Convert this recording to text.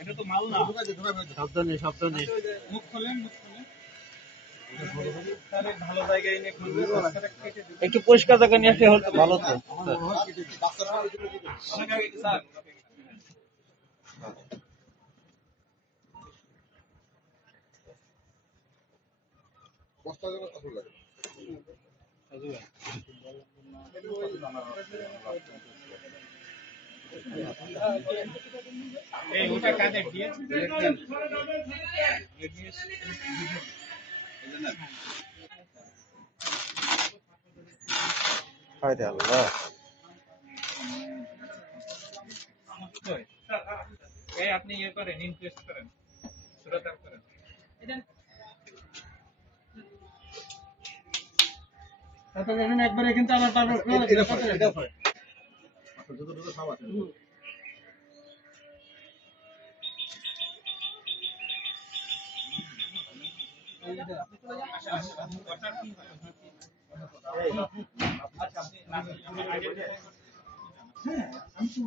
এটা তো মাল না। শব্দ নেই মুখ খোলেন মুখ খোলেন। তাহলে ভালো জায়গায় এনে খুলবে রাস্তাটা কেটে দিবে। একটু পরিষ্কার জায়গা নিয়ে আসলে হয়তো ভালো তো হায় আল্লাহ এই আপনি ইয়ে করেন ইনভেস্ট করেন সুরতার করেন একবারে কিন্তু আমার তারপর আচ্ছা